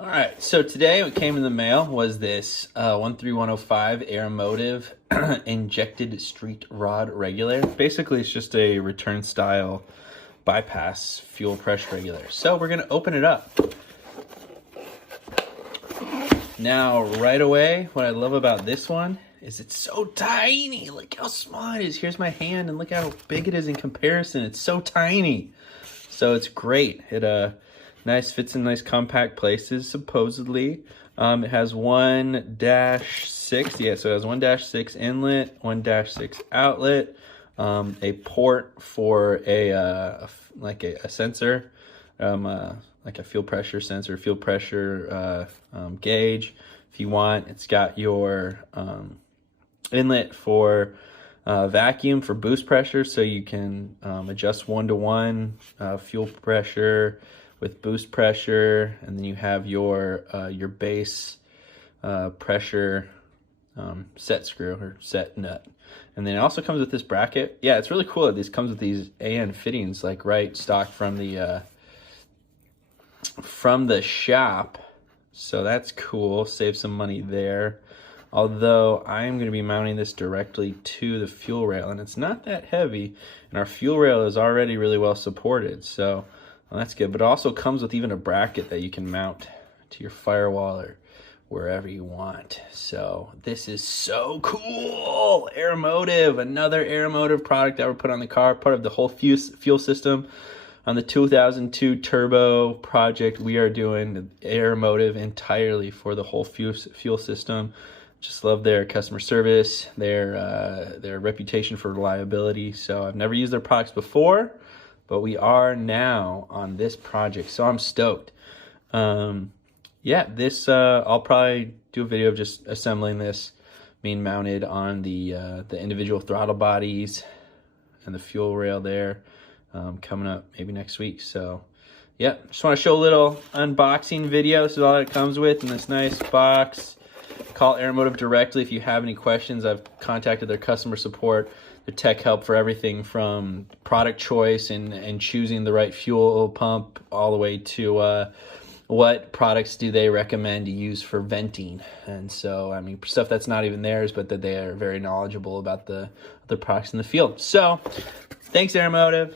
All right, so today what came in the mail was this 13105 Aeromotive injected street rod regulator. Basically, it's just a return style bypass fuel pressure regulator. So we're gonna open it up. Now, right away, what I love about this one is it's so tiny. Look how small it is. Here's my hand, and look how big it is in comparison. It's so tiny. So it's great. It fits in nice compact places, supposedly. It has 1-6, yeah, so it has 1-6 inlet, 1-6 outlet, a port for a sensor, like a fuel pressure sensor, fuel pressure gauge. If you want, it's got your inlet for vacuum for boost pressure, so you can adjust 1-to-1 fuel pressure with boost pressure, and then you have your base pressure set screw or set nut. And then it also comes with this bracket. Yeah, it's really cool that this comes with these AN fittings, like right stock from the shop. So that's cool. Save some money there. Although I'm going to be mounting this directly to the fuel rail, and it's not that heavy, and our fuel rail is already really well supported, so well, that's good. But it also comes with even a bracket that you can mount to your firewall or wherever you want. So this is so cool. Aeromotive, another Aeromotive product that we put on the car, part of the whole fuel system. On the 2002 turbo project, we are doing Aeromotive entirely for the whole fuel system. Just love their customer service, their reputation for reliability. So I've never used their products before, but we are now on this project, so I'm stoked. Yeah, this I'll probably do a video of just assembling this being mounted on the individual throttle bodies and the fuel rail there, coming up maybe next week. So yeah, just want to show a little unboxing video. This is all that it comes with in this nice box. Call Aeromotive directly if you have any questions. I've contacted their customer support, their tech help for everything from product choice and choosing the right fuel pump, all the way to what products do they recommend to use for venting. And so, I mean, stuff that's not even theirs, but that they are very knowledgeable about the products in the field. So, thanks, Aeromotive.